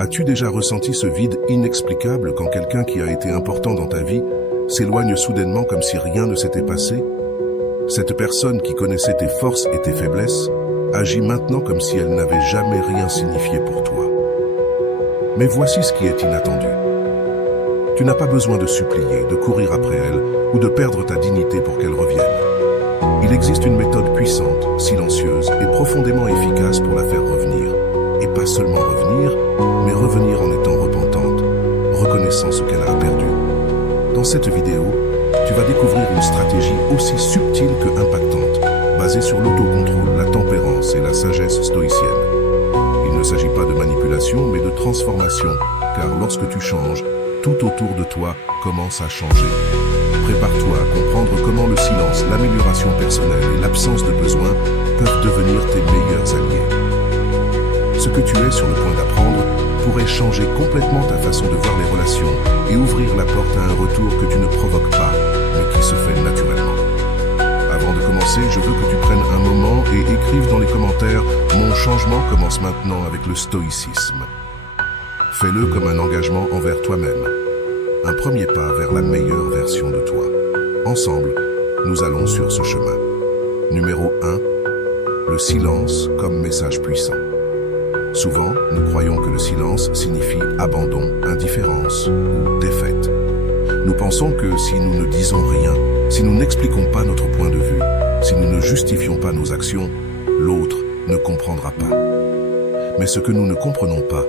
As-tu déjà ressenti ce vide inexplicable quand quelqu'un qui a été important dans ta vie s'éloigne soudainement comme si rien ne s'était passé? Cette personne qui connaissait tes forces et tes faiblesses agit maintenant comme si elle n'avait jamais rien signifié pour toi. Mais voici ce qui est inattendu. Tu n'as pas besoin de supplier, de courir après elle ou de perdre ta dignité pour qu'elle revienne. Il existe une méthode puissante, silencieuse et profondément efficace pour la faire revenir. Et pas seulement revenir, mais revenir en étant repentante, reconnaissant ce qu'elle a perdu. Dans cette vidéo, tu vas découvrir une stratégie aussi subtile que impactante, basée sur l'autocontrôle, la tempérance et la sagesse stoïcienne. Il ne s'agit pas de manipulation, mais de transformation, car lorsque tu changes, tout autour de toi commence à changer. Prépare-toi à comprendre comment le silence, l'amélioration personnelle et l'absence de besoin peuvent devenir tes meilleurs alliés. Ce que tu es sur le point d'apprendre pourrait changer complètement ta façon de voir les relations et ouvrir la porte à un retour que tu ne provoques pas, mais qui se fait naturellement. Avant de commencer, je veux que tu prennes un moment et écrives dans les commentaires « Mon changement commence maintenant avec le stoïcisme ». Fais-le comme un engagement envers toi-même. Un premier pas vers la meilleure version de toi. Ensemble, nous allons sur ce chemin. Numéro 1. Le silence comme message puissant. Souvent, nous croyons que le silence signifie abandon, indifférence ou défaite. Nous pensons que si nous ne disons rien, si nous n'expliquons pas notre point de vue, si nous ne justifions pas nos actions, l'autre ne comprendra pas. Mais ce que nous ne comprenons pas,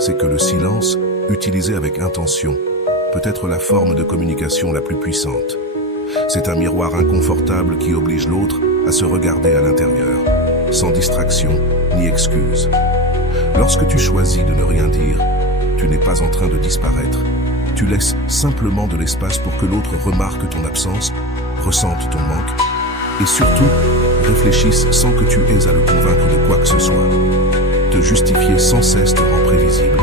c'est que le silence, utilisé avec intention, peut être la forme de communication la plus puissante. C'est un miroir inconfortable qui oblige l'autre à se regarder à l'intérieur, sans distraction ni excuse. Lorsque tu choisis de ne rien dire, tu n'es pas en train de disparaître. Tu laisses simplement de l'espace pour que l'autre remarque ton absence, ressente ton manque et surtout réfléchisse sans que tu aies à le convaincre de quoi que ce soit. Te justifier sans cesse te rend prévisible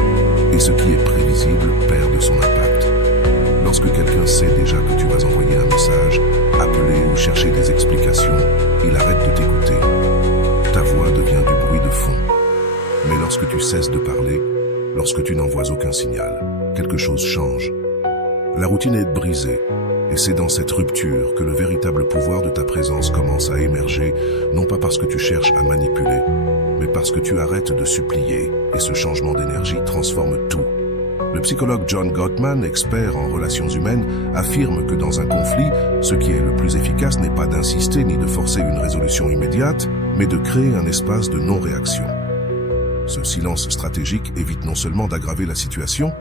et ce qui est prévisible perd de son impact. Lorsque quelqu'un sait déjà que tu vas envoyer un message, appeler ou chercher des explications, il arrête de t'écouter. Ta voix devient du bruit de fond. Mais lorsque tu cesses de parler, lorsque tu n'envoies aucun signal, quelque chose change. La routine est brisée, et c'est dans cette rupture que le véritable pouvoir de ta présence commence à émerger, non pas parce que tu cherches à manipuler, mais parce que tu arrêtes de supplier, et ce changement d'énergie transforme tout. Le psychologue John Gottman, expert en relations humaines, affirme que dans un conflit, ce qui est le plus efficace n'est pas d'insister ni de forcer une résolution immédiate, mais de créer un espace de non-réaction. Ce silence stratégique évite non seulement d'aggraver la situation,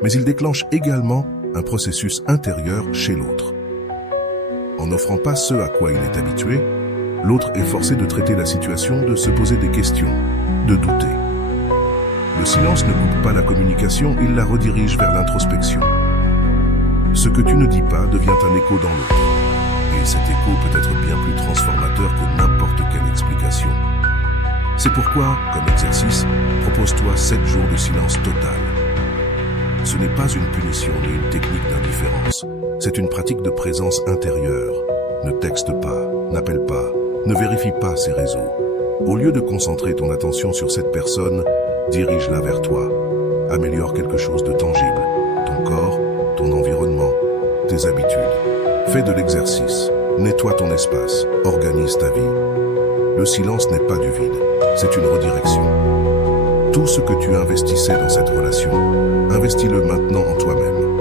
mais il déclenche également un processus intérieur chez l'autre. En n'offrant pas ce à quoi il est habitué, l'autre est forcé de traiter la situation, de se poser des questions, de douter. Le silence ne coupe pas la communication, il la redirige vers l'introspection. Ce que tu ne dis pas devient un écho dans l'autre. Et cet écho peut être bien plus transformateur que n'importe quelle explication. C'est pourquoi, comme exercice, propose-toi 7 jours de silence total. Ce n'est pas une punition ni une technique d'indifférence, c'est une pratique de présence intérieure. Ne texte pas, n'appelle pas, ne vérifie pas ses réseaux. Au lieu de concentrer ton attention sur cette personne, dirige-la vers toi. Améliore quelque chose de tangible, ton corps, ton environnement, tes habitudes. Fais de l'exercice, nettoie ton espace, organise ta vie. Le silence n'est pas du vide, c'est une redirection. Tout ce que tu investissais dans cette relation, investis-le maintenant en toi-même.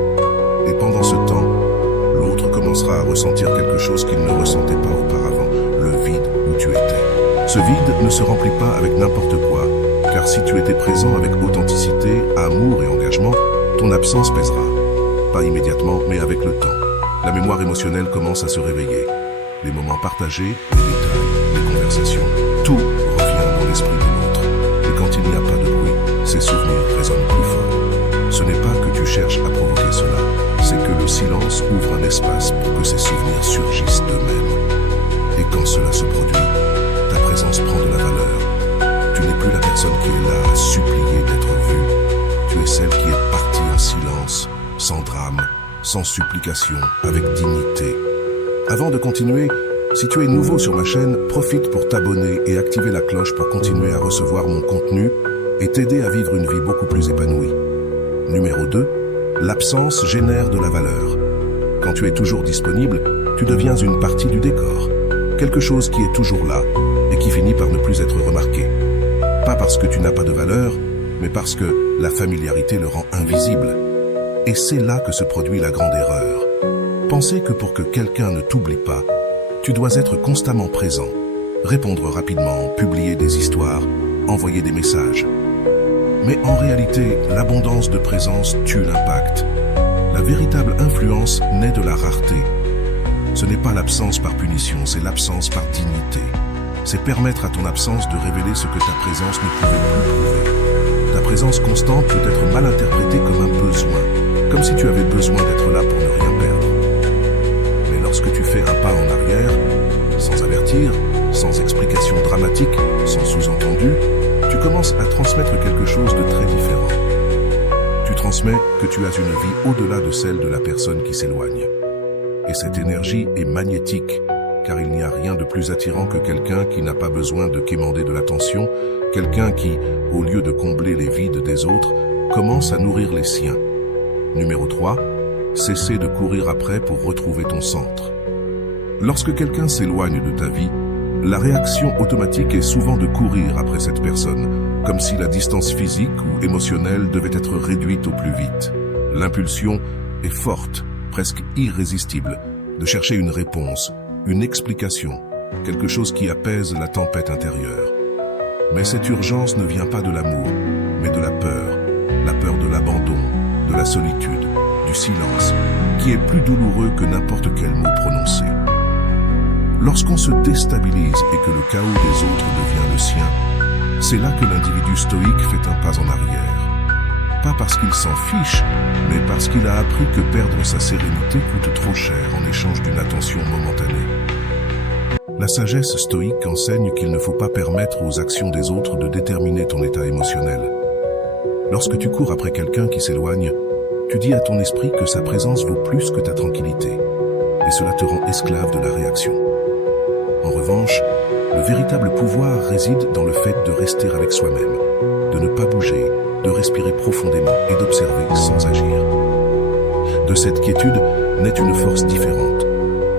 Et pendant ce temps, l'autre commencera à ressentir quelque chose qu'il ne ressentait pas auparavant, le vide où tu étais. Ce vide ne se remplit pas avec n'importe quoi, car si tu étais présent avec authenticité, amour et engagement, ton absence pèsera. Pas immédiatement, mais avec le temps. La mémoire émotionnelle commence à se réveiller. Les moments partagés, les détails, les conversations, tout revient dans l'esprit de l'autre. Et quand il n'y a pas de bruit, ces souvenirs résonnent plus fort. Ce n'est pas que tu cherches à provoquer cela, c'est que le silence ouvre un espace pour que ces souvenirs surgissent d'eux-mêmes. Et quand cela se produit, ta présence prend de la valeur. Tu n'es plus la personne qui est là à supplier d'être vue. Tu es celle qui est partie en silence, sans drame, sans supplication, avec dignité. Avant de continuer, si tu es nouveau sur ma chaîne, profite pour t'abonner et activer la cloche pour continuer à recevoir mon contenu. et t'aider à vivre une vie beaucoup plus épanouie. Numéro 2, l'absence génère de la valeur. Quand tu es toujours disponible, tu deviens une partie du décor. Quelque chose qui est toujours là et qui finit par ne plus être remarqué. Pas parce que tu n'as pas de valeur, mais parce que la familiarité le rend invisible. Et c'est là que se produit la grande erreur. Penser que pour que quelqu'un ne t'oublie pas, tu dois être constamment présent, répondre rapidement, publier des histoires, envoyer des messages. Mais en réalité, l'abondance de présence tue l'impact. La véritable influence naît de la rareté. Ce n'est pas l'absence par punition, c'est l'absence par dignité. C'est permettre à ton absence de révéler ce que ta présence ne pouvait plus prouver. Ta présence constante peut être mal interprétée comme un besoin, comme si tu avais besoin d'être là pour ne rien perdre. Mais lorsque tu fais un pas en arrière, sans avertir, sans explication dramatique, sans sous-entendu, tu commences à transmettre quelque chose de très différent. Tu transmets que tu as une vie au-delà de celle de la personne qui s'éloigne. Et cette énergie est magnétique, car il n'y a rien de plus attirant que quelqu'un qui n'a pas besoin de quémander de l'attention, quelqu'un qui, au lieu de combler les vides des autres, commence à nourrir les siens. Numéro 3, cesser de courir après pour retrouver ton centre. Lorsque quelqu'un s'éloigne de ta vie, la réaction automatique est souvent de courir après cette personne, comme si la distance physique ou émotionnelle devait être réduite au plus vite. L'impulsion est forte, presque irrésistible, de chercher une réponse, une explication, quelque chose qui apaise la tempête intérieure. Mais cette urgence ne vient pas de l'amour, mais de la peur de l'abandon, de la solitude, du silence, qui est plus douloureux que n'importe quel mot prononcé. Lorsqu'on se déstabilise et que le chaos des autres devient le sien, c'est là que l'individu stoïque fait un pas en arrière. Pas parce qu'il s'en fiche, mais parce qu'il a appris que perdre sa sérénité coûte trop cher en échange d'une attention momentanée. La sagesse stoïque enseigne qu'il ne faut pas permettre aux actions des autres de déterminer ton état émotionnel. Lorsque tu cours après quelqu'un qui s'éloigne, tu dis à ton esprit que sa présence vaut plus que ta tranquillité, et cela te rend esclave de la réaction. En revanche, le véritable pouvoir réside dans le fait de rester avec soi-même, de ne pas bouger, de respirer profondément et d'observer sans agir. De cette quiétude naît une force différente,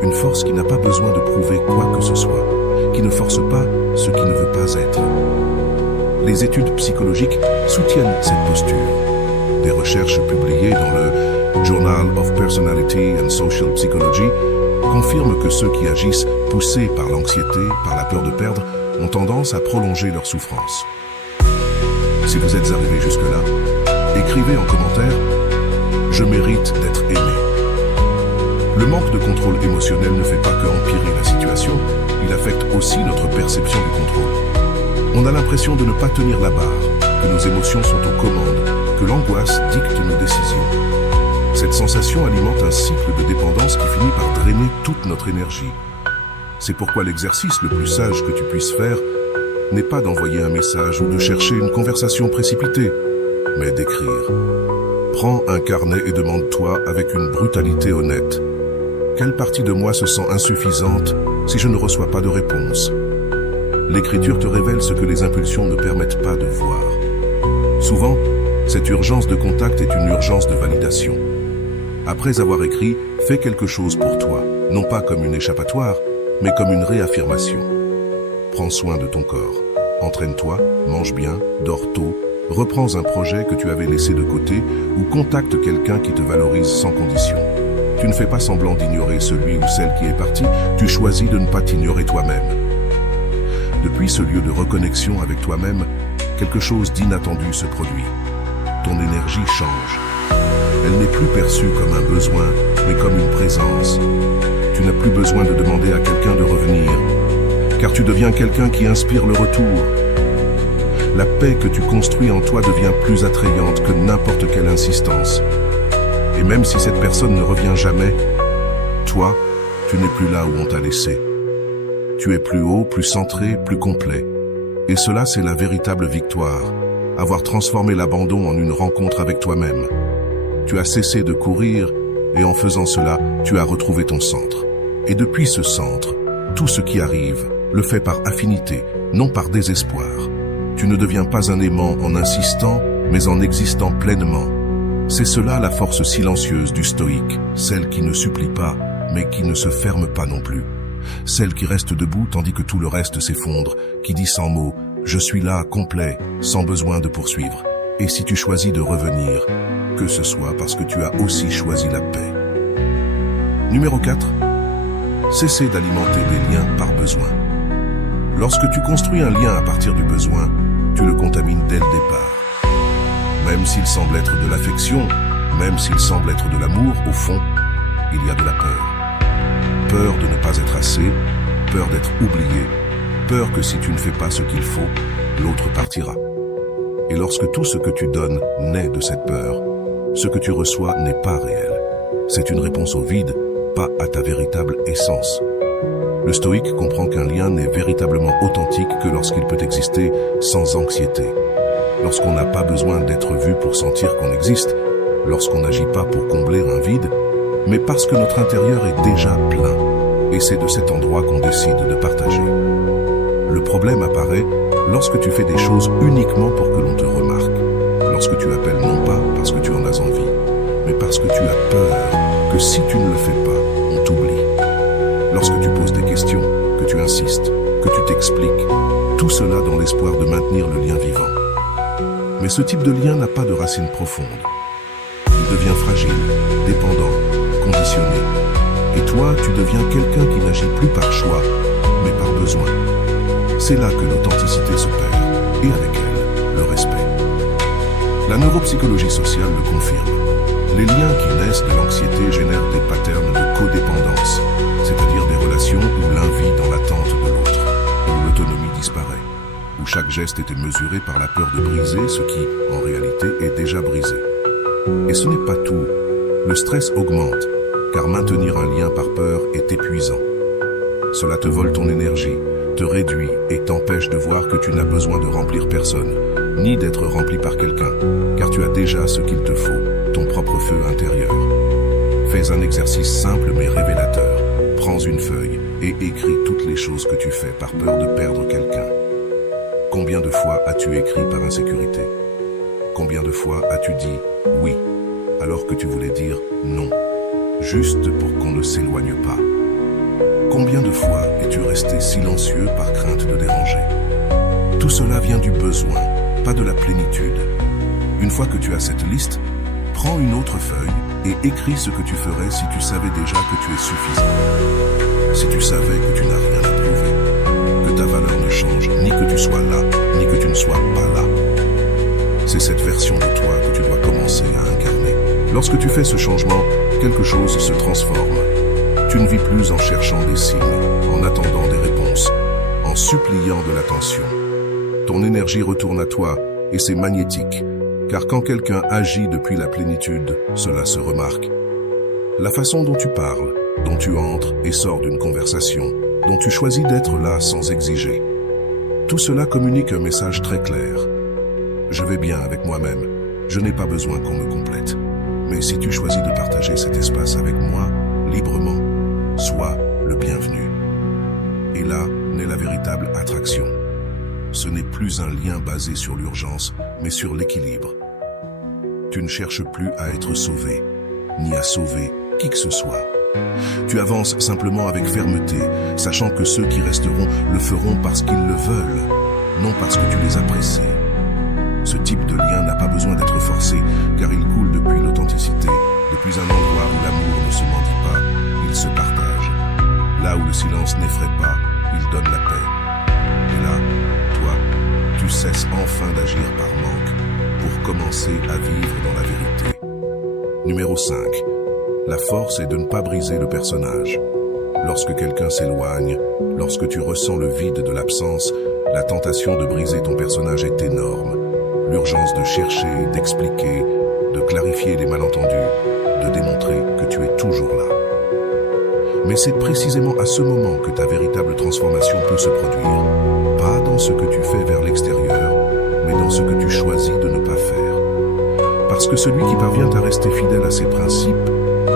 une force qui n'a pas besoin de prouver quoi que ce soit, qui ne force pas ce qui ne veut pas être. Les études psychologiques soutiennent cette posture. Des recherches publiées dans le Journal of Personality and Social Psychology confirment que ceux qui agissent poussés par l'anxiété, par la peur de perdre, ont tendance à prolonger leur souffrance. Si vous êtes arrivé jusque-là, écrivez en commentaire « Je mérite d'être aimé ». Le manque de contrôle émotionnel ne fait pas que empirer la situation, il affecte aussi notre perception du contrôle. On a l'impression de ne pas tenir la barre, que nos émotions sont aux commandes, que l'angoisse dicte nos décisions. Cette sensation alimente un cycle de dépendance qui finit par drainer toute notre énergie. C'est pourquoi l'exercice le plus sage que tu puisses faire n'est pas d'envoyer un message ou de chercher une conversation précipitée, mais d'écrire. Prends un carnet et demande-toi avec une brutalité honnête: quelle partie de moi se sent insuffisante si je ne reçois pas de réponse? L'écriture te révèle ce que les impulsions ne permettent pas de voir. Souvent, cette urgence de contact est une urgence de validation. Après avoir écrit, fais quelque chose pour toi, non pas comme une échappatoire, mais comme une réaffirmation. Prends soin de ton corps. Entraîne-toi, mange bien, dors tôt, reprends un projet que tu avais laissé de côté ou contacte quelqu'un qui te valorise sans condition. Tu ne fais pas semblant d'ignorer celui ou celle qui est parti, tu choisis de ne pas t'ignorer toi-même. Depuis ce lieu de reconnexion avec toi-même, quelque chose d'inattendu se produit. Ton énergie change. Elle n'est plus perçue comme un besoin, mais comme une présence. Tu n'as plus besoin de demander à quelqu'un de revenir, car tu deviens quelqu'un qui inspire le retour. La paix que tu construis en toi devient plus attrayante que n'importe quelle insistance. Et même si cette personne ne revient jamais, toi, tu n'es plus là où on t'a laissé. Tu es plus haut, plus centré, plus complet. Et cela, c'est la véritable victoire. Avoir transformé l'abandon en une rencontre avec toi-même. Tu as cessé de courir, et en faisant cela, tu as retrouvé ton centre. Et depuis ce centre, tout ce qui arrive, le fait par affinité, non par désespoir. Tu ne deviens pas un aimant en insistant, mais en existant pleinement. C'est cela la force silencieuse du stoïque, celle qui ne supplie pas, mais qui ne se ferme pas non plus. Celle qui reste debout tandis que tout le reste s'effondre, qui dit sans mots « je suis là, complet, sans besoin de poursuivre ». Et si tu choisis de revenir, que ce soit parce que tu as aussi choisi la paix. Numéro 4. Cesser d'alimenter des liens par besoin. Lorsque tu construis un lien à partir du besoin, tu le contamines dès le départ. Même s'il semble être de l'affection, même s'il semble être de l'amour, au fond, il y a de la peur. Peur de ne pas être assez, peur d'être oublié, peur que si tu ne fais pas ce qu'il faut, l'autre partira. Et lorsque tout ce que tu donnes naît de cette peur, ce que tu reçois n'est pas réel. C'est une réponse au vide, pas à ta véritable essence. Le stoïque comprend qu'un lien n'est véritablement authentique que lorsqu'il peut exister sans anxiété. Lorsqu'on n'a pas besoin d'être vu pour sentir qu'on existe, lorsqu'on n'agit pas pour combler un vide, mais parce que notre intérieur est déjà plein, et c'est de cet endroit qu'on décide de partager. Le problème apparaît lorsque tu fais des choses uniquement pour que l'on te remarque, lorsque tu appelles non pas parce que tu en as envie, mais parce que tu as peur que si tu ne le fais pas, on t'oublie. Lorsque tu poses des questions, que tu insistes, que tu t'expliques, tout cela dans l'espoir de maintenir le lien vivant. Mais ce type de lien n'a pas de racines profondes. Il devient fragile, dépendant, conditionné. Et toi, tu deviens quelqu'un qui n'agit plus par choix, mais par besoin. C'est là que l'authenticité se perd, et avec elle, le respect. La neuropsychologie sociale le confirme. Les liens qui naissent de l'anxiété génèrent des patterns de codépendance, c'est-à-dire des relations où l'un vit dans l'attente de l'autre, où l'autonomie disparaît, où chaque geste était mesuré par la peur de briser ce qui, en réalité, est déjà brisé. Et ce n'est pas tout. Le stress augmente, car maintenir un lien par peur est épuisant. Cela te vole ton énergie, te réduit et t'empêche de voir que tu n'as besoin de remplir personne, ni d'être rempli par quelqu'un, car tu as déjà ce qu'il te faut, ton propre feu intérieur. Fais un exercice simple mais révélateur. Prends une feuille et écris toutes les choses que tu fais par peur de perdre quelqu'un. Combien de fois as-tu écrit par insécurité? Combien de fois as-tu dit « oui » alors que tu voulais dire « non », juste pour qu'on ne s'éloigne pas? Combien de fois es-tu resté silencieux par crainte de déranger? Tout cela vient du besoin, pas de la plénitude. Une fois que tu as cette liste, prends une autre feuille et écris ce que tu ferais si tu savais déjà que tu es suffisant. Si tu savais que tu n'as rien à prouver, que ta valeur ne change, ni que tu sois là, ni que tu ne sois pas là. C'est cette version de toi que tu dois commencer à incarner. Lorsque tu fais ce changement, quelque chose se transforme. Tu ne vis plus en cherchant des signes, en attendant des réponses, en suppliant de l'attention. Ton énergie retourne à toi et c'est magnétique, car quand quelqu'un agit depuis la plénitude, cela se remarque. La façon dont tu parles, dont tu entres et sors d'une conversation, dont tu choisis d'être là sans exiger. Tout cela communique un message très clair. Je vais bien avec moi-même, je n'ai pas besoin qu'on me complète. Mais si tu choisis de partager cet espace avec moi, librement, sois le bienvenu. Et là naît la véritable attraction. Ce n'est plus un lien basé sur l'urgence, mais sur l'équilibre. Tu ne cherches plus à être sauvé, ni à sauver qui que ce soit. Tu avances simplement avec fermeté, sachant que ceux qui resteront le feront parce qu'ils le veulent, non parce que tu les as pressés. Ce type de lien n'a pas besoin d'être forcé, car il coule depuis l'authenticité, depuis un endroit où l'amour ne se mendie pas, il se partage. Là où le silence n'effraie pas, il donne la paix. Et là, toi, tu cesses enfin d'agir par manque, pour commencer à vivre dans la vérité. Numéro 5. La force est de ne pas briser le personnage. Lorsque quelqu'un s'éloigne, lorsque tu ressens le vide de l'absence, la tentation de briser ton personnage est énorme. L'urgence de chercher, d'expliquer, de clarifier les malentendus, de démontrer que tu es toujours là. Mais c'est précisément à ce moment que ta véritable transformation peut se produire. Pas dans ce que tu fais vers l'extérieur, mais dans ce que tu choisis de ne pas faire. Parce que celui qui parvient à rester fidèle à ses principes,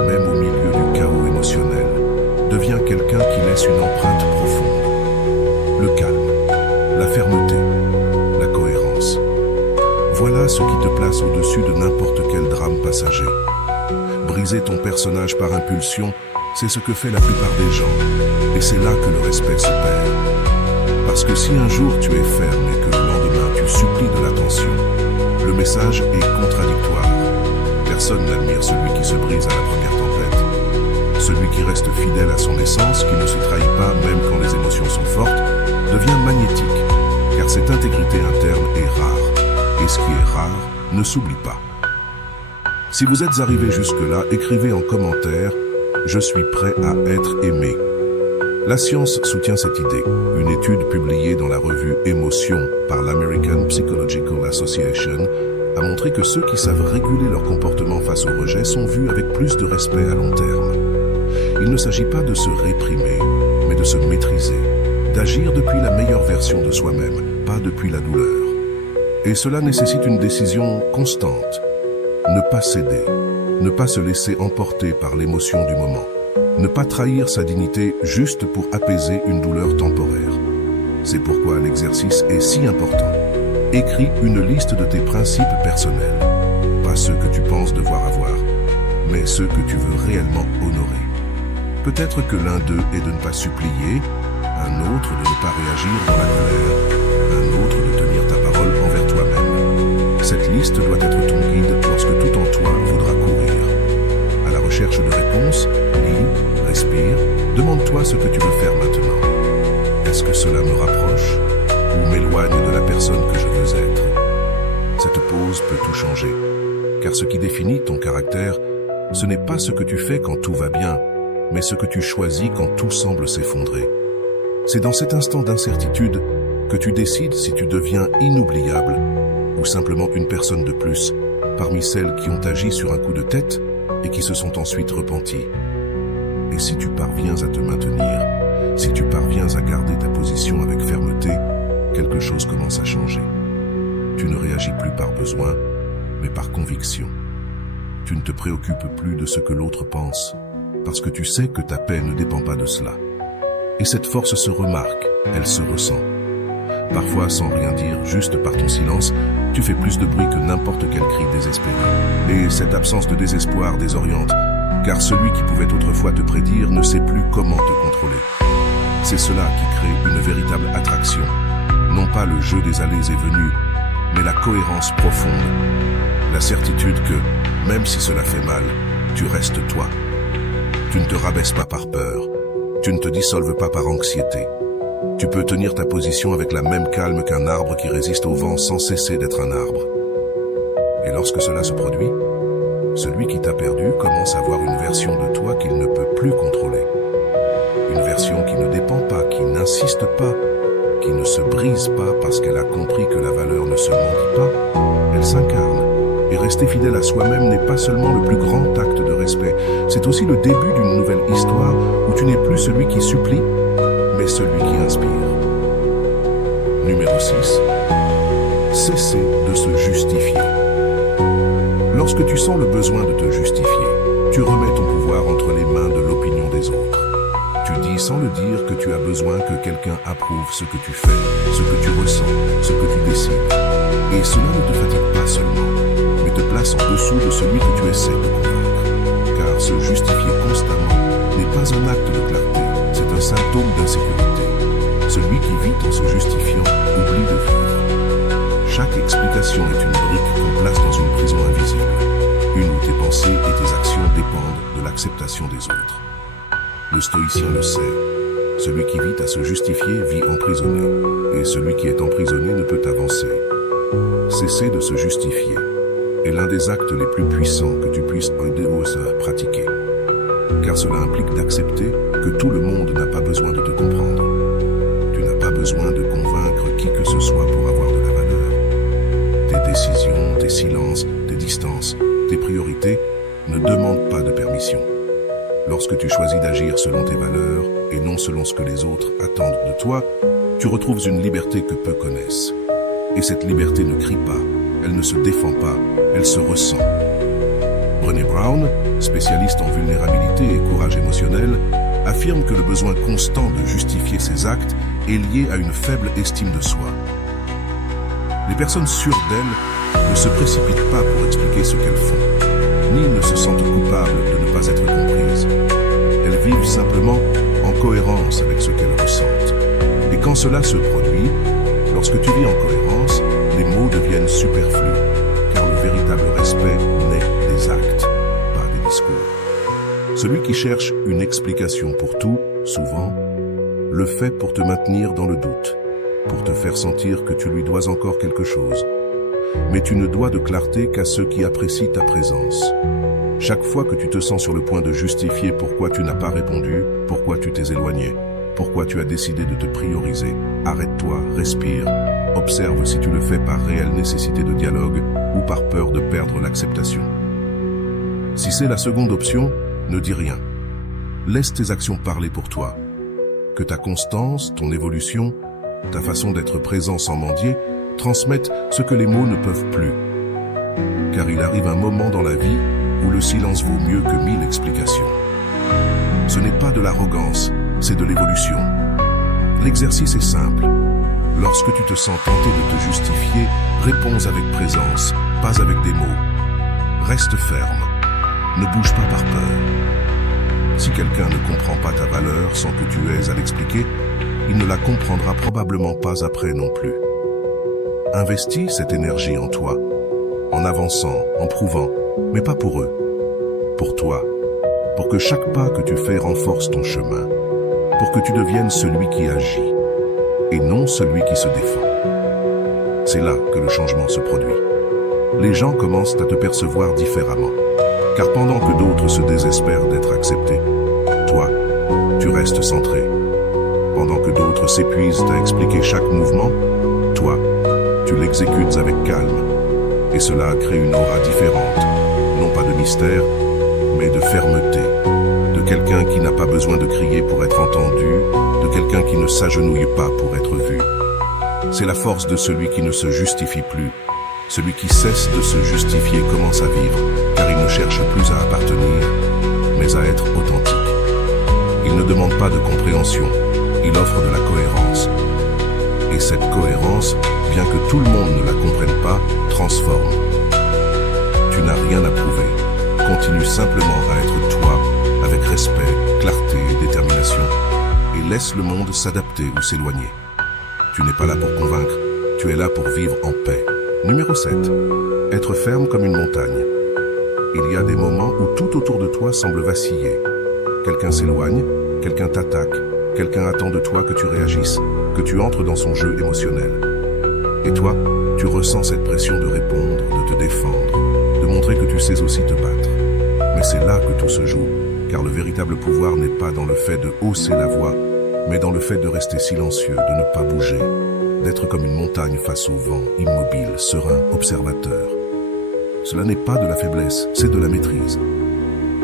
même au milieu du chaos émotionnel, devient quelqu'un qui laisse une empreinte profonde. Le calme, la fermeté, la cohérence. Voilà ce qui te place au-dessus de n'importe quel drame passager. Briser ton personnage par impulsion, c'est ce que fait la plupart des gens. Et c'est là que le respect se perd. Parce que si un jour tu es ferme et que le lendemain tu supplies de l'attention, le message est contradictoire. Personne n'admire celui qui se brise à la première tempête. Celui qui reste fidèle à son essence, qui ne se trahit pas même quand les émotions sont fortes, devient magnétique, car cette intégrité interne est rare. Et ce qui est rare ne s'oublie pas. Si vous êtes arrivé jusque-là, écrivez en commentaire « Je suis prêt à être aimé ». La science soutient cette idée. Une étude publiée dans la revue Émotion par l'American Psychological Association a montré que ceux qui savent réguler leur comportement face au rejet sont vus avec plus de respect à long terme. Il ne s'agit pas de se réprimer, mais de se maîtriser, d'agir depuis la meilleure version de soi-même, pas depuis la douleur. Et cela nécessite une décision constante. Ne pas céder, ne pas se laisser emporter par l'émotion du moment, ne pas trahir sa dignité juste pour apaiser une douleur temporaire. C'est pourquoi l'exercice est si important. Écris une liste de tes principes personnels, pas ceux que tu penses devoir avoir, mais ceux que tu veux réellement honorer. Peut-être que l'un d'eux est de ne pas supplier, un autre de ne pas réagir dans la colère, un autre de tenir ta parole envers toi-même. Cette liste doit être ton guide lorsque tout en toi voudra courir. À la recherche de réponses, lis, respire, demande-toi ce que tu veux faire maintenant. Est-ce que cela me rapproche ou m'éloigne de la personne que je veux être? Cette pause peut tout changer, car ce qui définit ton caractère, ce n'est pas ce que tu fais quand tout va bien, mais ce que tu choisis quand tout semble s'effondrer. C'est dans cet instant d'incertitude que tu décides si tu deviens inoubliable ou simplement une personne de plus parmi celles qui ont agi sur un coup de tête et qui se sont ensuite repenties. Et si tu parviens à te maintenir, si tu parviens à garder ta position avec fermeté, quelque chose commence à changer. Tu ne réagis plus par besoin, mais par conviction. Tu ne te préoccupes plus de ce que l'autre pense, parce que tu sais que ta paix ne dépend pas de cela. Et cette force se remarque, elle se ressent. Parfois, sans rien dire, juste par ton silence, tu fais plus de bruit que n'importe quel cri désespéré. Et cette absence de désespoir désoriente, car celui qui pouvait autrefois te prédire ne sait plus comment te contrôler. C'est cela qui crée une véritable attraction. Non pas le jeu des allées et venues, mais la cohérence profonde. La certitude que, même si cela fait mal, tu restes toi. Tu ne te rabaisses pas par peur. Tu ne te dissolves pas par anxiété. Tu peux tenir ta position avec la même calme qu'un arbre qui résiste au vent sans cesser d'être un arbre. Et lorsque cela se produit, celui qui t'a perdu commence à voir une version de toi qu'il ne peut plus contrôler. Une version qui ne dépend pas, qui n'insiste pas, qui ne se brise pas parce qu'elle a compris que la valeur ne se mendie pas, elle s'incarne. Et rester fidèle à soi-même n'est pas seulement le plus grand acte de respect, c'est aussi le début d'une nouvelle histoire où tu n'es plus celui qui supplie, mais celui qui inspire. Numéro 6. Cesser de se justifier. Lorsque tu sens le besoin de te justifier, tu remets ton pouvoir entre les mains de l'opinion des autres. Tu dis sans le dire que tu as besoin que quelqu'un approuve ce que tu fais, ce que tu ressens, ce que tu décides. Et cela ne te fatigue pas seulement, mais te place en dessous de celui que tu essaies de convaincre. Car se justifier constamment n'est pas un acte de clarté, c'est un symptôme d'insécurité. Celui qui vit en se justifiant oublie de vivre. Chaque explication est une brique qu'on place dans une prison invisible, une où tes pensées et tes actions dépendent de l'acceptation des autres. Le stoïcien le sait, celui qui vit à se justifier vit emprisonné, et celui qui est emprisonné ne peut avancer. Cesser de se justifier est l'un des actes les plus puissants que tu puisses pratiquer, car cela implique d'accepter que tout le monde n'a pas besoin de te comprendre. Tu n'as pas besoin de convaincre qui que ce soit pour avoir de la valeur. Tes décisions, tes silences, tes distances, tes priorités ne demandent pas de permission. Lorsque tu choisis d'agir selon tes valeurs et non selon ce que les autres attendent de toi, tu retrouves une liberté que peu connaissent. Et cette liberté ne crie pas, elle ne se défend pas, elle se ressent. Brené Brown, spécialiste en vulnérabilité et courage émotionnel, affirme que le besoin constant de justifier ses actes est lié à une faible estime de soi. Les personnes sûres d'elles ne se précipitent pas pour expliquer ce qu'elles font, ni ne se sentent coupables de ne pas être comprises. Elles vivent simplement en cohérence avec ce qu'elles ressentent. Et quand cela se produit, lorsque tu vis en cohérence, les mots deviennent superflus, car le véritable respect naît des actes, pas des discours. Celui qui cherche une explication pour tout, souvent, le fait pour te maintenir dans le doute, pour te faire sentir que tu lui dois encore quelque chose. Mais tu ne dois de clarté qu'à ceux qui apprécient ta présence. Chaque fois que tu te sens sur le point de justifier pourquoi tu n'as pas répondu, pourquoi tu t'es éloigné, pourquoi tu as décidé de te prioriser, arrête-toi, respire, observe si tu le fais par réelle nécessité de dialogue ou par peur de perdre l'acceptation. Si c'est la seconde option, ne dis rien. Laisse tes actions parler pour toi. Que ta constance, ton évolution, ta façon d'être présent sans mendier, transmettent ce que les mots ne peuvent plus. Car il arrive un moment dans la vie où le silence vaut mieux que 1000 explications. Ce n'est pas de l'arrogance, c'est de l'évolution. L'exercice est simple. Lorsque tu te sens tenté de te justifier, réponds avec présence, pas avec des mots. Reste ferme. Ne bouge pas par peur. Si quelqu'un ne comprend pas ta valeur sans que tu aies à l'expliquer, il ne la comprendra probablement pas après non plus. Investis cette énergie en toi, en avançant, en prouvant, mais pas pour eux, pour toi, pour que chaque pas que tu fais renforce ton chemin, pour que tu deviennes celui qui agit, et non celui qui se défend. C'est là que le changement se produit. Les gens commencent à te percevoir différemment, car pendant que d'autres se désespèrent d'être acceptés, toi, tu restes centré. Pendant que d'autres s'épuisent à expliquer chaque mouvement, toi, tu l'exécutes avec calme. Et cela crée une aura différente, non pas de mystère, mais de fermeté, de quelqu'un qui n'a pas besoin de crier pour être entendu, de quelqu'un qui ne s'agenouille pas pour être vu. C'est la force de celui qui ne se justifie plus. Celui qui cesse de se justifier commence à vivre, car il ne cherche plus à appartenir, mais à être authentique. Il ne demande pas de compréhension, il offre de la cohérence. Et cette cohérence, bien que tout le monde ne la comprenne pas, transforme. Tu n'as rien à prouver. Continue simplement à être toi, avec respect, clarté et détermination, et laisse le monde s'adapter ou s'éloigner. Tu n'es pas là pour convaincre, tu es là pour vivre en paix. Numéro 7. Être ferme comme une montagne. Il y a des moments où tout autour de toi semble vaciller. Quelqu'un s'éloigne, quelqu'un t'attaque, quelqu'un attend de toi que tu réagisses, que tu entres dans son jeu émotionnel. Et toi, tu ressens cette pression de répondre, de te défendre, de montrer que tu sais aussi te battre. Mais c'est là que tout se joue, car le véritable pouvoir n'est pas dans le fait de hausser la voix, mais dans le fait de rester silencieux, de ne pas bouger, d'être comme une montagne face au vent, immobile, serein, observateur. Cela n'est pas de la faiblesse, c'est de la maîtrise.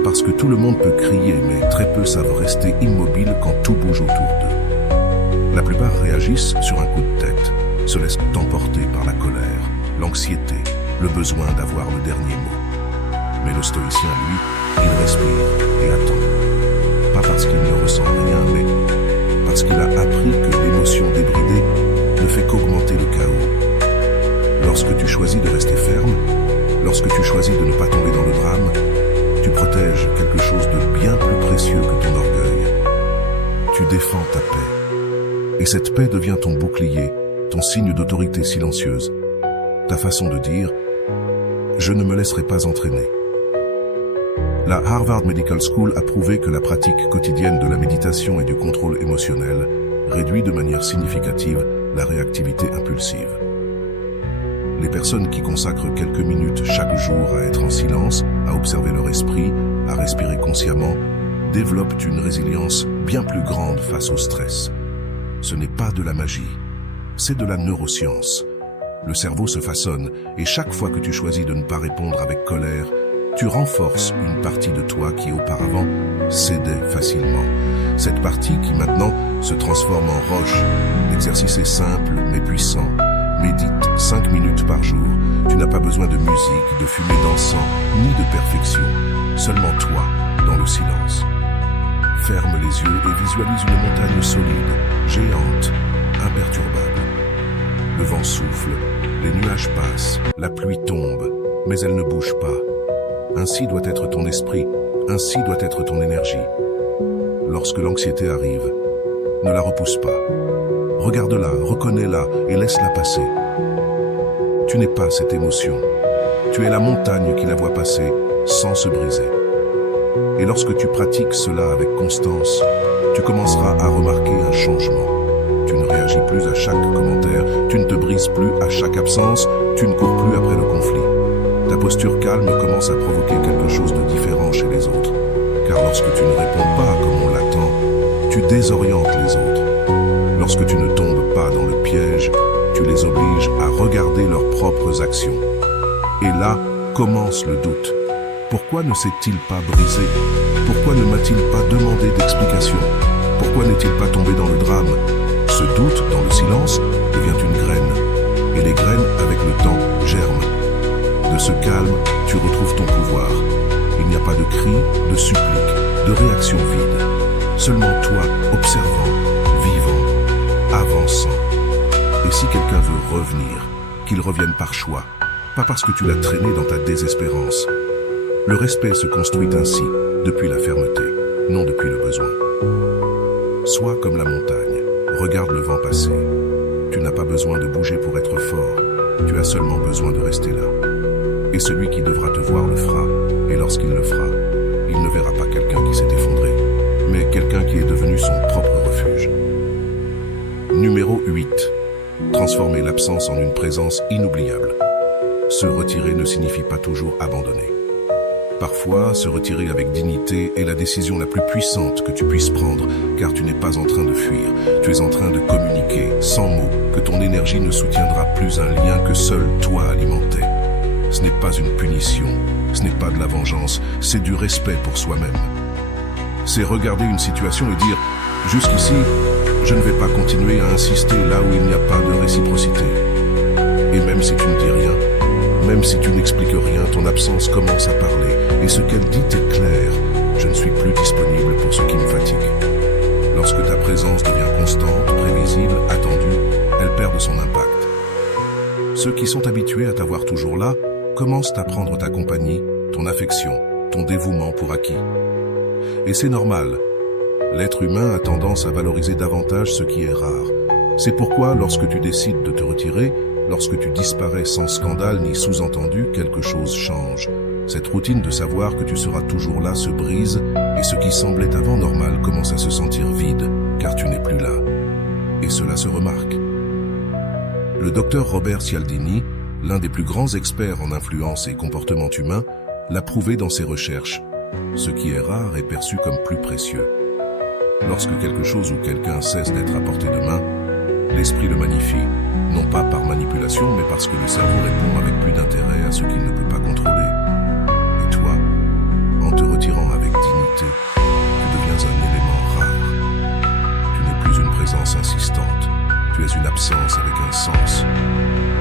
Parce que tout le monde peut crier, mais très peu savent rester immobiles quand tout bouge autour d'eux. La plupart réagissent sur un coup de tête, se laissent emporter par la colère, l'anxiété, le besoin d'avoir le dernier mot. Mais le stoïcien, lui, il respire et attend. Pas parce qu'il ne ressent rien, mais parce qu'il a appris que l'émotion débridée ne fait qu'augmenter le chaos. Lorsque tu choisis de rester ferme, lorsque tu choisis de ne pas tomber dans le drame, tu protèges quelque chose de bien plus précieux que ton orgueil. Tu défends ta paix. Et cette paix devient ton bouclier, ton signe d'autorité silencieuse. Ta façon de dire « Je ne me laisserai pas entraîner ». La Harvard Medical School a prouvé que la pratique quotidienne de la méditation et du contrôle émotionnel réduit de manière significative la réactivité impulsive. Les personnes qui consacrent quelques minutes chaque jour à être en silence, à observer leur esprit, à respirer consciemment, développent une résilience bien plus grande face au stress. Ce n'est pas de la magie, c'est de la neuroscience. Le cerveau se façonne et chaque fois que tu choisis de ne pas répondre avec colère, tu renforces une partie de toi qui auparavant cédait facilement. Cette partie qui maintenant se transforme en roche. L'exercice est simple mais puissant. Médite 5 minutes par jour. Tu n'as pas besoin de musique, de fumée d'encens, ni de perfection. Seulement toi, dans le silence. Ferme les yeux et visualise une montagne solide, géante, imperturbable. Le vent souffle, Les nuages passent, la pluie tombe, mais elle ne bouge pas. Ainsi doit être ton esprit, ainsi doit être ton énergie. Lorsque l'anxiété arrive, ne la repousse pas. Regarde-la, reconnais-la et laisse-la passer. Tu n'es pas cette émotion. Tu es la montagne qui la voit passer sans se briser. Et lorsque tu pratiques cela avec constance, tu commenceras à remarquer un changement. Tu ne réagis plus à chaque commentaire, tu ne te brises plus à chaque absence, tu ne cours plus après le conflit. Ta posture calme commence à provoquer quelque chose de différent chez les autres. Car lorsque tu ne réponds pas comme on l'attend, tu désorientes les autres. Lorsque tu ne tombes pas dans le piège, tu les obliges à regarder leurs propres actions. Et là commence le doute. Pourquoi ne s'est-il pas brisé? Pourquoi ne m'a-t-il pas demandé d'explication? Pourquoi n'est-il pas tombé dans le drame? Ce doute, dans le silence, devient une graine. Et les graines, avec le temps, germent. De ce calme, tu retrouves ton pouvoir. Il n'y a pas de cris, de suppliques, de réactions vides. Seulement toi, observant, vivant, avançant. Et si quelqu'un veut revenir, qu'il revienne par choix, pas parce que tu l'as traîné dans ta désespérance. Le respect se construit ainsi, depuis la fermeté, non depuis le besoin. Sois comme la montagne, regarde le vent passer. Tu n'as pas besoin de bouger pour être fort, tu as seulement besoin de rester là. Et celui qui devra te voir le fera, et lorsqu'il le fera, il ne verra pas quelqu'un qui s'est effondré, mais quelqu'un qui est devenu son propre refuge. Numéro 8. Transformer l'absence en une présence inoubliable. Se retirer ne signifie pas toujours abandonner. Parfois, se retirer avec dignité est la décision la plus puissante que tu puisses prendre, car tu n'es pas en train de fuir, tu es en train de communiquer, sans mots, que ton énergie ne soutiendra plus un lien que seul toi alimentais. Ce n'est pas une punition, ce n'est pas de la vengeance, c'est du respect pour soi-même. C'est regarder une situation et dire « Jusqu'ici, je ne vais pas continuer à insister là où il n'y a pas de réciprocité. » Et même si tu ne dis rien, même si tu n'expliques rien, ton absence commence à parler. Et ce qu'elle dit est clair. Je ne suis plus disponible pour ce qui me fatigue. Lorsque ta présence devient constante, prévisible, attendue, elle perd de son impact. Ceux qui sont habitués à t'avoir toujours là commencent à prendre ta compagnie, ton affection, ton dévouement pour acquis. Et c'est normal. L'être humain a tendance à valoriser davantage ce qui est rare. C'est pourquoi, lorsque tu décides de te retirer, lorsque tu disparais sans scandale ni sous-entendu, quelque chose change. Cette routine de savoir que tu seras toujours là se brise et ce qui semblait avant normal commence à se sentir vide, car tu n'es plus là. Et cela se remarque. Le docteur Robert Cialdini, l'un des plus grands experts en influence et comportement humain, l'a prouvé dans ses recherches. Ce qui est rare est perçu comme plus précieux. Lorsque quelque chose ou quelqu'un cesse d'être à portée de main, l'esprit le magnifie, non pas par manipulation, mais parce que le cerveau répond avec plus d'intérêt à ce qu'il ne peut pas contrôler. Et toi, en te retirant avec dignité, tu deviens un élément rare. Tu n'es plus une présence insistante, tu es une absence avec un sens.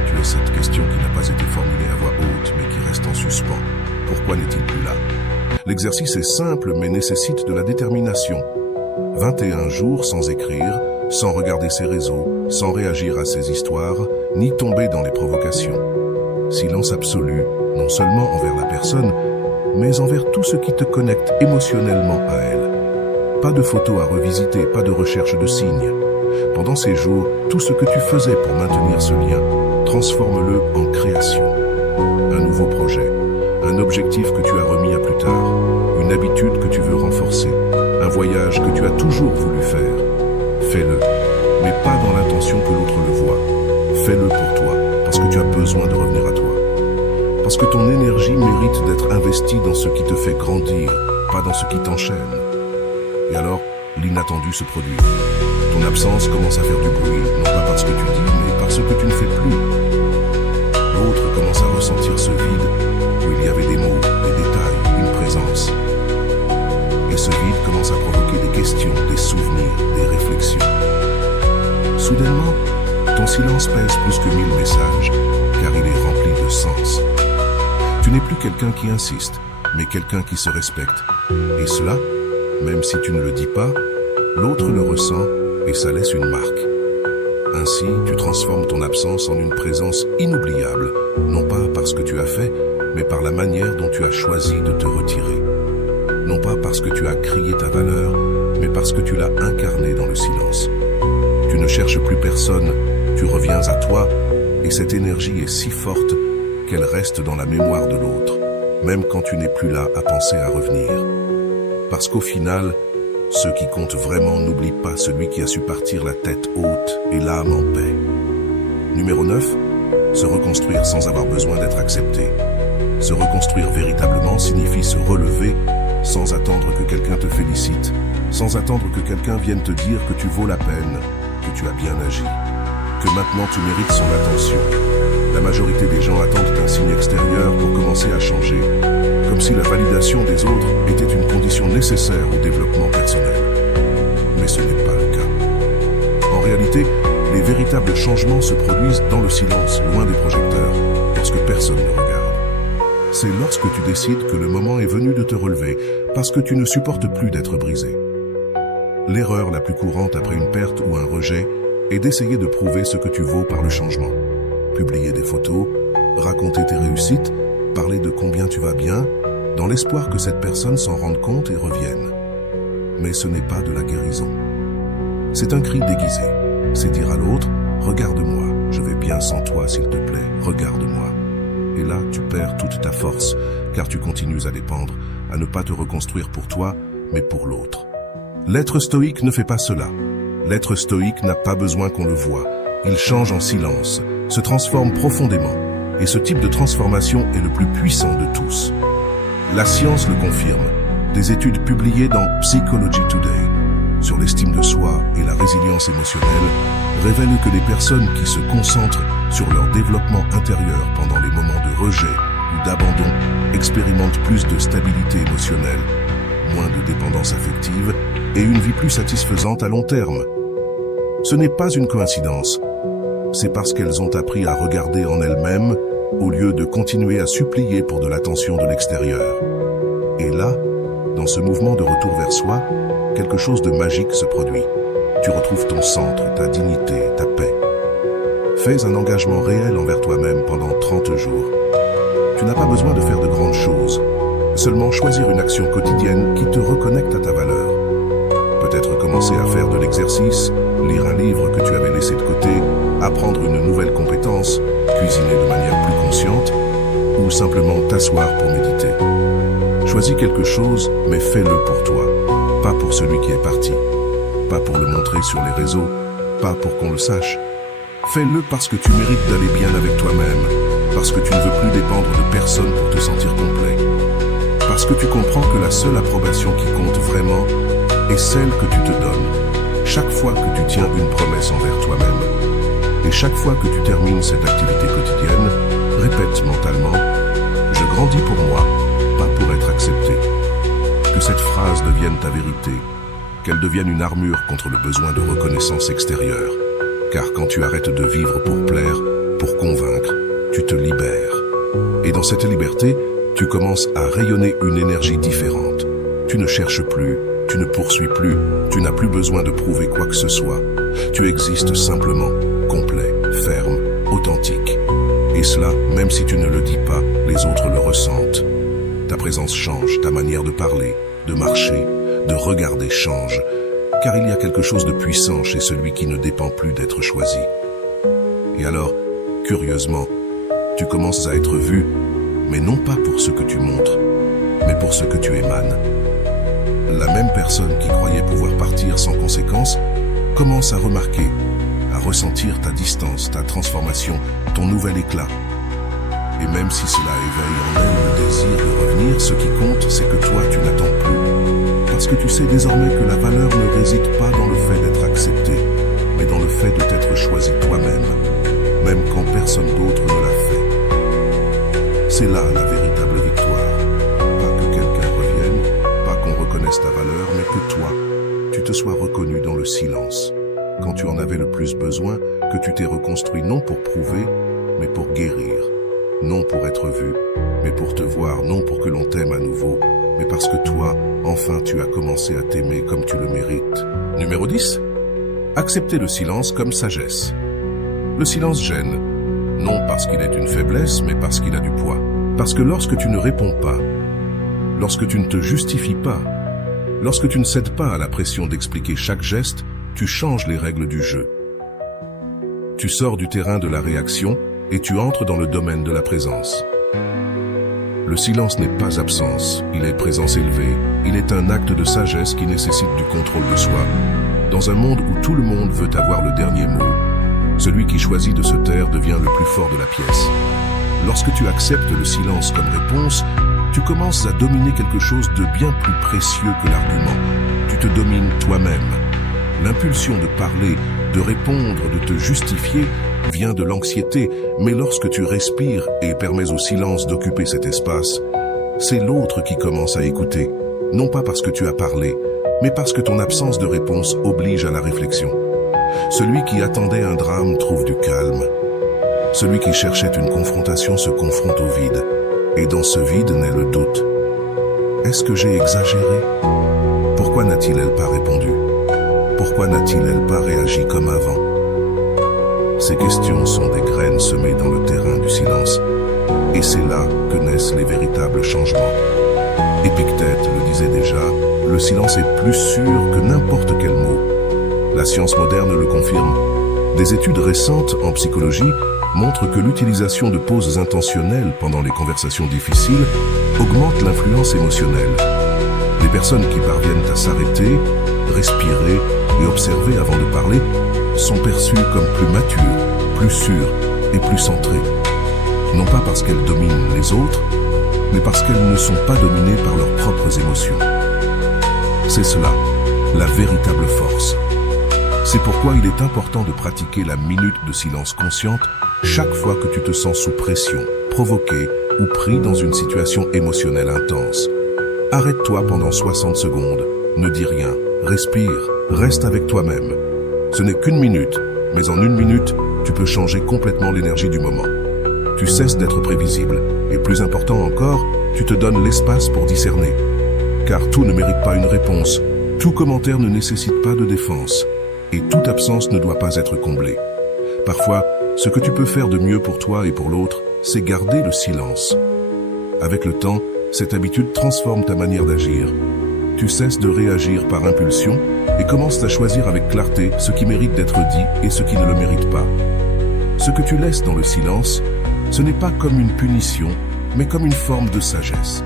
Tu es cette question qui n'a pas été formulée à voix haute, mais qui reste en suspens. Pourquoi n'est-il plus là? L'exercice est simple, mais nécessite de la détermination. 21 jours sans écrire, sans regarder ses réseaux, sans réagir à ses histoires, ni tomber dans les provocations. Silence absolu, non seulement envers la personne, mais envers tout ce qui te connecte émotionnellement à elle. Pas de photos à revisiter, pas de recherche de signes. Pendant ces jours, tout ce que tu faisais pour maintenir ce lien, transforme-le en création. Un nouveau projet, un objectif que tu as remis à plus tard, une habitude que tu veux renforcer, un voyage que tu as toujours voulu faire. Fais-le, mais pas dans l'intention que l'autre le voie. Fais-le pour toi, parce que tu as besoin de revenir à toi. Parce que ton énergie mérite d'être investie dans ce qui te fait grandir, pas dans ce qui t'enchaîne. Et alors, l'inattendu se produit. Ton absence commence à faire du bruit, non pas parce que tu dis, mais parce que tu ne fais plus. L'autre commence à ressentir ce vide, où il y avait des mots, des détails, une présence. Et ce vide commence à provoquer des questions, des souvenirs, des réflexions. Soudainement, ton silence pèse plus que 1000 messages, car il est rempli de sens. Tu n'es plus quelqu'un qui insiste, mais quelqu'un qui se respecte. Et cela, même si tu ne le dis pas, l'autre le ressent et ça laisse une marque. Ainsi, tu transformes ton absence en une présence inoubliable, non pas par ce que tu as fait, mais par la manière dont tu as choisi de te retirer. Non pas parce que tu as crié ta valeur, mais parce que tu l'as incarnée dans le silence. Tu ne cherches plus personne, tu reviens à toi, et cette énergie est si forte qu'elle reste dans la mémoire de l'autre, même quand tu n'es plus là à penser à revenir. Parce qu'au final, ceux qui comptent vraiment n'oublient pas celui qui a su partir la tête haute et l'âme en paix. Numéro 9, se reconstruire sans avoir besoin d'être accepté. Se reconstruire véritablement signifie se relever sans attendre que quelqu'un te félicite, sans attendre que quelqu'un vienne te dire que tu vaux la peine, que tu as bien agi, que maintenant tu mérites son attention. La majorité des gens attendent un signe extérieur pour commencer à changer, comme si la validation des autres était une condition nécessaire au développement personnel. Mais ce n'est pas le cas. En réalité, les véritables changements se produisent dans le silence, loin des projecteurs, lorsque personne ne regarde. C'est lorsque tu décides que le moment est venu de te relever, parce que tu ne supportes plus d'être brisé. L'erreur la plus courante après une perte ou un rejet est d'essayer de prouver ce que tu vaux par le changement. Publier des photos, raconter tes réussites, parler de combien tu vas bien, dans l'espoir que cette personne s'en rende compte et revienne. Mais ce n'est pas de la guérison. C'est un cri déguisé. C'est dire à l'autre, « Regarde-moi, je vais bien sans toi s'il te plaît, regarde-moi ». Et là, tu perds toute ta force, car tu continues à dépendre, à ne pas te reconstruire pour toi, mais pour l'autre. L'être stoïque ne fait pas cela. L'être stoïque n'a pas besoin qu'on le voie. Il change en silence, se transforme profondément. Et ce type de transformation est le plus puissant de tous. La science le confirme. Des études publiées dans Psychology Today sur l'estime de soi et la résilience émotionnelle révèlent que les personnes qui se concentrent sur leur développement intérieur pendant les moments de rejet ou d'abandon expérimentent plus de stabilité émotionnelle, moins de dépendance affective et une vie plus satisfaisante à long terme. Ce n'est pas une coïncidence. C'est parce qu'elles ont appris à regarder en elles-mêmes au lieu de continuer à supplier pour de l'attention de l'extérieur. Et là, dans ce mouvement de retour vers soi, quelque chose de magique se produit. Tu retrouves ton centre, ta dignité, ta paix. Fais un engagement réel envers toi-même pendant 30 jours. Tu n'as pas besoin de faire de grandes choses, seulement choisir une action quotidienne qui te reconnecte à ta valeur. Peut-être commencer à faire de l'exercice, lire un livre que tu avais laissé de côté, apprendre une nouvelle compétence, cuisiner de manière plus consciente, ou simplement t'asseoir pour méditer. Choisis quelque chose, mais fais-le pour toi, pas pour celui qui est parti, pas pour le montrer sur les réseaux, pas pour qu'on le sache. Fais-le parce que tu mérites d'aller bien avec toi-même, parce que tu ne veux plus dépendre de personne pour te sentir complet, parce que tu comprends que la seule approbation qui compte vraiment est celle que tu te donnes, chaque fois que tu tiens une promesse envers toi-même. Et chaque fois que tu termines cette activité quotidienne, répète mentalement « Je grandis pour moi, pas pour être accepté ». Que cette phrase devienne ta vérité, qu'elle devienne une armure contre le besoin de reconnaissance extérieure. Car quand tu arrêtes de vivre pour plaire, pour convaincre, tu te libères. Et dans cette liberté, tu commences à rayonner une énergie différente. Tu ne cherches plus, tu ne poursuis plus, tu n'as plus besoin de prouver quoi que ce soit. Tu existes simplement, complet, ferme, authentique. Et cela, même si tu ne le dis pas, les autres le ressentent. Ta présence change, ta manière de parler, de marcher, de regarder change. Car il y a quelque chose de puissant chez celui qui ne dépend plus d'être choisi. Et alors, curieusement, tu commences à être vu, mais non pas pour ce que tu montres, mais pour ce que tu émanes. La même personne qui croyait pouvoir partir sans conséquence commence à remarquer, à ressentir ta distance, ta transformation, ton nouvel éclat. Et même si cela éveille en elle le désir de revenir, ce qui compte, c'est que toi, tu n'attends plus. Parce que tu sais désormais que la valeur ne réside pas dans le fait d'être accepté, mais dans le fait de t'être choisi toi-même, même quand personne d'autre ne l'a fait. C'est là la véritable victoire. Pas que quelqu'un revienne, pas qu'on reconnaisse ta valeur, mais que toi, tu te sois reconnu dans le silence. Quand tu en avais le plus besoin, que tu t'es reconstruit non pour prouver, mais pour guérir. Non pour être vu, mais pour te voir, non pour que l'on t'aime à nouveau, mais parce que toi, enfin tu as commencé à t'aimer comme tu le mérites. Numéro 10. Accepter le silence comme sagesse. Le silence gêne, non parce qu'il est une faiblesse, mais parce qu'il a du poids. Parce que lorsque tu ne réponds pas, lorsque tu ne te justifies pas, lorsque tu ne cèdes pas à la pression d'expliquer chaque geste, tu changes les règles du jeu. Tu sors du terrain de la réaction et tu entres dans le domaine de la présence. Le silence n'est pas absence, il est présence élevée, il est un acte de sagesse qui nécessite du contrôle de soi. Dans un monde où tout le monde veut avoir le dernier mot, celui qui choisit de se taire devient le plus fort de la pièce. Lorsque tu acceptes le silence comme réponse, tu commences à dominer quelque chose de bien plus précieux que l'argument. Tu te domines toi-même. L'impulsion de parler, de répondre, de te justifier vient de l'anxiété, mais lorsque tu respires et permets au silence d'occuper cet espace, c'est l'autre qui commence à écouter, non pas parce que tu as parlé, mais parce que ton absence de réponse oblige à la réflexion. Celui qui attendait un drame trouve du calme. Celui qui cherchait une confrontation se confronte au vide. Et dans ce vide naît le doute. Est-ce que j'ai exagéré? Pourquoi n'a-t-il pas répondu? Pourquoi n'a-t-il pas réagi comme avant? Ces questions sont des graines semées dans le terrain du silence. Et c'est là que naissent les véritables changements. Épictète le disait déjà, le silence est plus sûr que n'importe quel mot. La science moderne le confirme. Des études récentes en psychologie montrent que l'utilisation de pauses intentionnelles pendant les conversations difficiles augmente l'influence émotionnelle. Les personnes qui parviennent à s'arrêter, respirer et observer avant de parler sont perçues comme plus matures, plus sûres et plus centrées. Non pas parce qu'elles dominent les autres, mais parce qu'elles ne sont pas dominées par leurs propres émotions. C'est cela, la véritable force. C'est pourquoi il est important de pratiquer la minute de silence consciente chaque fois que tu te sens sous pression, provoqué ou pris dans une situation émotionnelle intense. Arrête-toi pendant 60 secondes, ne dis rien, respire, reste avec toi-même. Ce n'est qu'une minute, mais en une minute, tu peux changer complètement l'énergie du moment. Tu cesses d'être prévisible, et plus important encore, tu te donnes l'espace pour discerner. Car tout ne mérite pas une réponse, tout commentaire ne nécessite pas de défense, et toute absence ne doit pas être comblée. Parfois, ce que tu peux faire de mieux pour toi et pour l'autre, c'est garder le silence. Avec le temps, cette habitude transforme ta manière d'agir. Tu cesses de réagir par impulsion et commences à choisir avec clarté ce qui mérite d'être dit et ce qui ne le mérite pas. Ce que tu laisses dans le silence, ce n'est pas comme une punition, mais comme une forme de sagesse.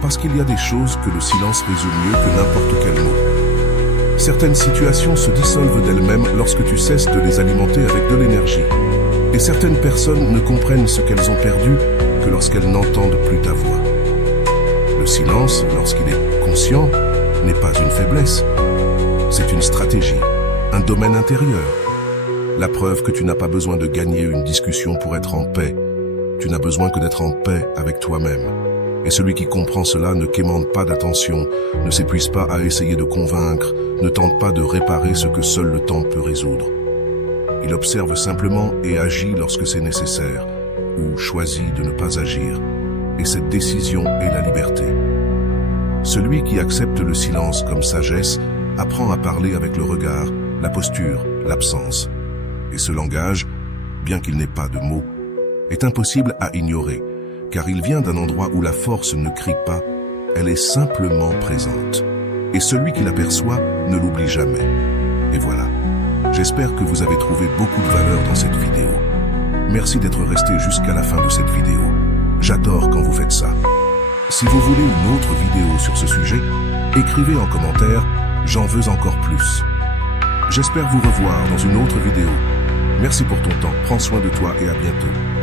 Parce qu'il y a des choses que le silence résout mieux que n'importe quel mot. Certaines situations se dissolvent d'elles-mêmes lorsque tu cesses de les alimenter avec de l'énergie. Et certaines personnes ne comprennent ce qu'elles ont perdu que lorsqu'elles n'entendent plus ta voix. Le silence, lorsqu'il est conscient, n'est pas une faiblesse. C'est une stratégie, un domaine intérieur. La preuve que tu n'as pas besoin de gagner une discussion pour être en paix. Tu n'as besoin que d'être en paix avec toi-même. Et celui qui comprend cela ne quémande pas d'attention, ne s'épuise pas à essayer de convaincre, ne tente pas de réparer ce que seul le temps peut résoudre. Il observe simplement et agit lorsque c'est nécessaire, ou choisit de ne pas agir. Et cette décision est la liberté. Celui qui accepte le silence comme sagesse apprend à parler avec le regard, la posture, l'absence. Et ce langage, bien qu'il n'ait pas de mots, est impossible à ignorer, car il vient d'un endroit où la force ne crie pas, elle est simplement présente. Et celui qui l'aperçoit ne l'oublie jamais. Et voilà, j'espère que vous avez trouvé beaucoup de valeur dans cette vidéo. Merci d'être resté jusqu'à la fin de cette vidéo. J'adore quand vous faites ça. Si vous voulez une autre vidéo sur ce sujet, écrivez en commentaire « J'en veux encore plus ». J'espère vous revoir dans une autre vidéo. Merci pour ton temps, prends soin de toi et à bientôt.